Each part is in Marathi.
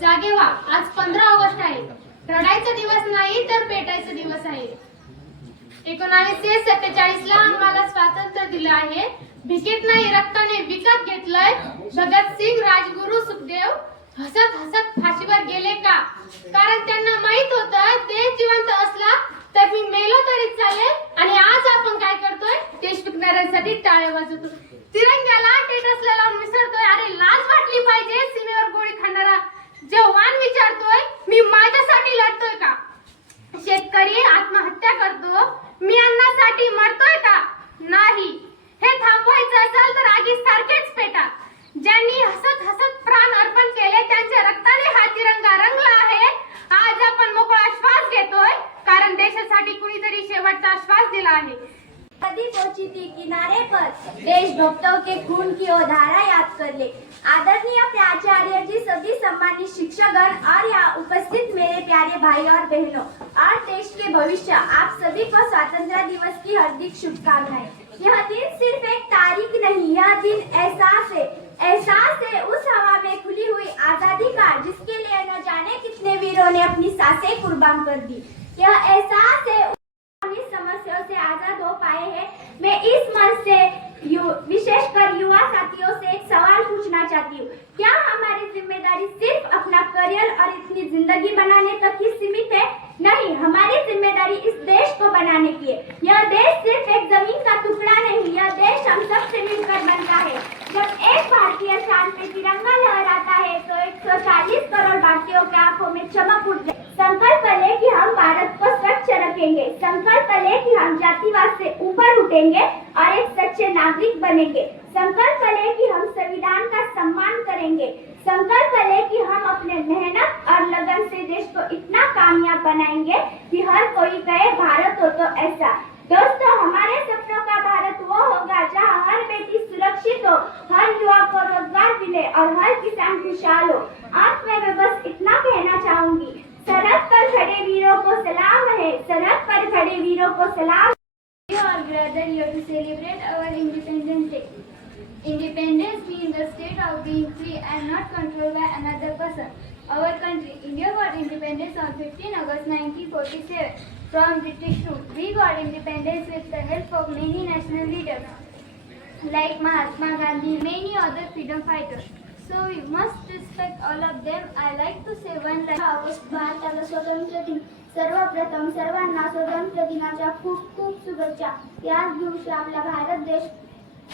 जागे व्हा, आज 15 ऑगस्ट आहे. रडायचा दिवस नाही तर पेटायचा दिवस आहे. 1947 ला आम्हाला स्वातंत्र्य दिलं आहे. भिकेत नाही रक्ताने विकत घेतलंय. भगतसिंग, राजगुरू, सुखदेव हसत हसत फाशीवर गेले का? कारण त्यांना माहित होतं देश जिवंत असला तर मी मेलो तरी चालेल. आणि आज आपण काय करतोय? देश टिकणाऱ्यांसाठी टाळ्या वाजवतो, तिरंग्याला स्टेटसला लावून विसरतोय. अरे लाज वाटली पाहिजे. सीमेवर गोळी खाणारा जवान विचारतोय मी माझ्यासाठी लढतोय का? शेतकरी आत्महत्या करतो, मी अन्नासाठी मरतोय का? नाही. हे थांबवायचं असेल तर आगी सारखेच पेटा. ज्यांनी हसत हसत प्राण अर्पण केले त्यांच्या रक्ताने हा तिरंगा रंगला आहे. आज आपण मोकळा श्वास घेतोय कारण देशासाठी कुणीतरी शेवटचा श्वास दिला आहे. नदी पहुंची थी किनारे पर, देशभक्तों के खून की वो धारा याद कर ले. आदरणीय प्राचार्य जी, सभी सम्मानित शिक्षकगण और यहाँ उपस्थित मेरे प्यारे भाई और बहनों और देश के भविष्य, आप सभी को स्वतंत्रता दिवस की हार्दिक शुभकामनाएं. यह दिन सिर्फ एक तारीख नहीं, यह दिन एहसास है उस हवा में खुली हुई आजादी का जिसके लिए न जाने कितने वीरों ने अपनी सांसें कुर्बान कर दी. यह एहसास है समस्याओं से आजाद हो पाए हैं. मैं इस मंच से विशेषकर युवा साथियों से एक सवाल पूछना चाहती हूँ. क्या हमारी जिम्मेदारी सिर्फ अपना करियर और इतनी जिंदगी बनाने तक ही सीमित है? नहीं, हमारी जिम्मेदारी इस देश को बनाने की है. यह देश सिर्फ एक जमीन का टुकड़ा नहीं, यह देश हम सब से मिलकर बनता है. जब एक भारतीय शान पे तिरंगा लहराता है तो 140 करोड़ भारतीयों की आंखों में चमक उठ जाए. संकल्प ले कि हम भारत को स्वच्छ रखेंगे. संकल्प ले कि हम जातिवाद से ऊपर उठेंगे और एक सच्चे नागरिक बनेंगे. संकल्प ले कि हम संविधान का सम्मान करेंगे. संकल्प ले कि हम अपने मेहनत और लगन से देश को इतना कामयाब बनाएंगे कि हर कोई कहे भारत हो तो ऐसा. दोस्तों, हमारे सपनों का भारत वो होगा जहाँ हर बेटी सुरक्षित हो, हर युवा को रोजगार मिले और हर किसान खुशहाल हो. आज मैं बस इतना कहना चाहूंगी, सरहद पर खड़े वीरों को सलाम है. सरहद पर खड़े वीरों को सलाम. We are gathered here to celebrate our Independence Day. Independence means the state of being free and not controlled by another person. Our country, India, got independence on 15 August 1947 from British rule. We got independence with the help of many national leaders like Mahatma Gandhi, many other freedom fighters. So we must respect all of them. I like to say one line. August भारताला स्वातंत्र्य दिन. सर्वप्रथम सर्वांना स्वातंत्र्य दिनाच्या खूप खूप शुभेच्छा. याच दिवशी आपला भारत देश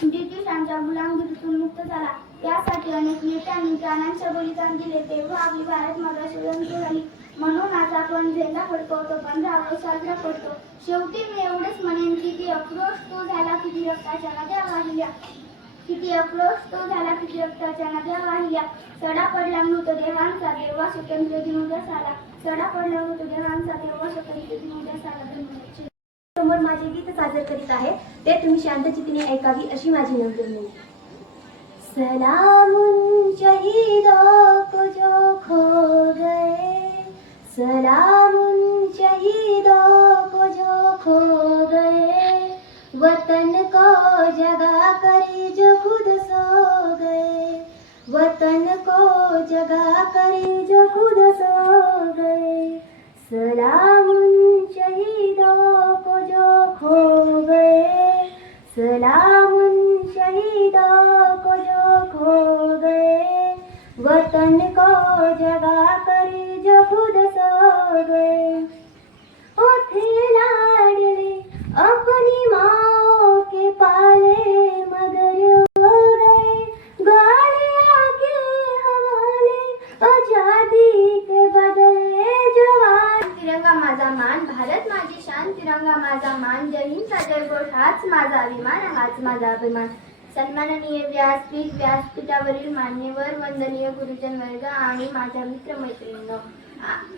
ब्रिटिशांच्या गुलामगिरीतून मुक्त झाला. यासाठी अनेक नेत्यांनी प्राणांचे बलिदान दिले. तेव्हा आपली भारत माता स्वतंत्र झाली. म्हणून आज आपण झेंडा फडकवतो, 15 ऑगस्ट साजरा करतो. शेवटी मी एवढेच म्हणेन की किती आक्रोश तो झाला, किती रक्ताच्या नद्या वाहिल्या. किती आक्रोश तो झाला, किती रक्ताच्या नद्या वाहिल्या. सडा पडला मृतदेहांचा, तेव्हा स्वतंत्र दिन उदयास आला. सडा पडला मृतदेहांचा, तेव्हा स्वतंत्र दिन उदयास आला. समोर माझे गीत सादर करीत आहे, ते तुम्ही शांतचित्ताने ऐकावी अशी माझी विनंती. सलामुन शहीदों को जो खो गए, सलामुन शहीदों को जो खो गए, वतन को जगा कर जो खुद सो गए, वतन को जगा कर जो खुद सो गए. सलामुन शहीदों को जो खो गए, सलामुन शहीदों को जो खो गए, वतन को जगा कर जो खुद सो गए. ओ थे लाडले अपनी माँ के पाले, मगर हो गए गालियाँ के हवाले, आजादी के बदले जवान. तिरंगा माझा मान, भारत माझी शान. तिरंगा माझा मान, जय हिंदचा जयघोष हाच माझा अभिमान, हाच माझा अभिमान. सन्माननीय व्यासपीठावरील मान्यवर, वंदनीय गुरुजन वर्ग आणि माझ्या मित्रमैत्रिणींनो,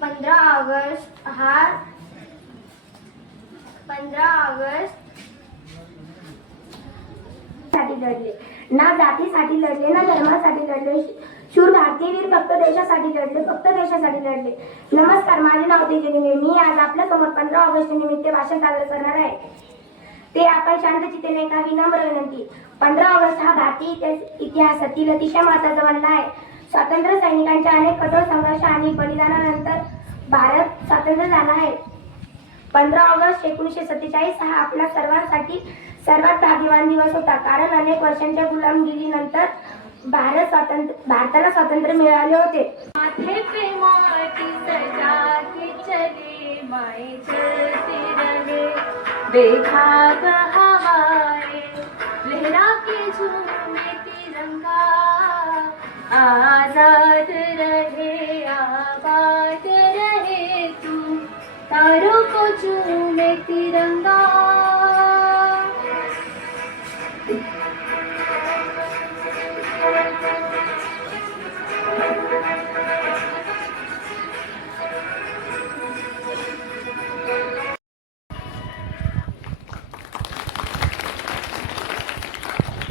15 ऑगस्ट साठी लढले. ना जातीसाठी लढले, ना धर्मासाठी लढले. शूर भारतीय वीर फक्त देशासाठी लढले, फक्त देशासाठी लढले. नमस्कार, माझे नाव तेजस्विनी. मी आज आपल्या समोर 15 ऑगस्ट निमित्त भाषण सादर करणार आहे. ते आपण शांतचित्ताने ऐकावी, विनम्र विनंती. 15 ऑगस्ट हा भारतीय इतिहासातील अतिशय महत्त्वाचा बनला आहे. स्वातंत्र्य सैनिकांच्या अनेक कठोर संघर्ष आणि बलिदानानंतर भारत स्वतंत्र झाला आहे. 15 ऑगस्ट 1947 हा आपल्या सर्वांसाठी सर्वात भाग्यवान दिवस होता, कारण अनेक वर्षांच्या गुलामगिरीनंतर भारताला स्वातंत्र्य मिळाले होते. माथे पे माटी सजा के चले माए चलते रहे बेखाब हवाएं लहरा के झूमे तिरंगा आजाद रहे आबाद रहे तू तारों को झूमे तिरंगा.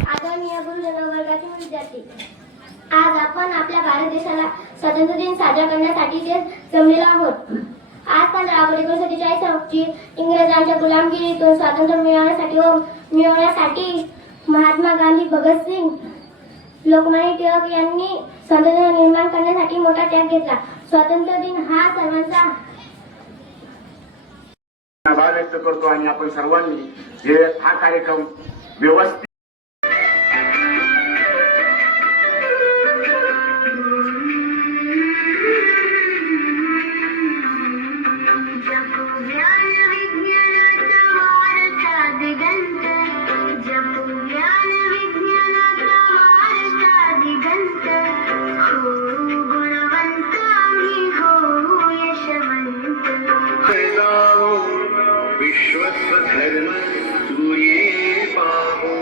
आदरणीय गुरुजन वर्गातील विद्यार्थी, आज आपण आपल्या भारत देशाला स्वातंत्र्य दिन साजरा करण्यासाठी इथे जमलेलो आहोत. आज 15 ऑगस्ट 1947 रोजी इंग्रजांच्या गुलामगिरीतून स्वातंत्र्य मिळवण्यासाठी महात्मा गांधी, भगतसिंग, लोकमान्य टिळक यांनी स्वातंत्र्य निर्माण करण्यासाठी मोठा त्याग घेतला. स्वातंत्र्य दिन हा सर्वांचा आभार व्यक्त करतो आणि आपण सर्वांनी हा कार्यक्रम व्यवस्थित विश्वधर्म सूर्ये पाहो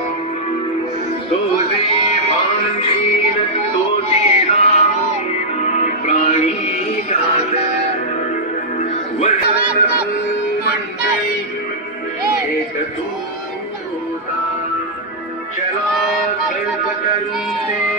सोजे पानशील तोटे राहो प्राणी जात मंडळी एक तू चला कल्प करून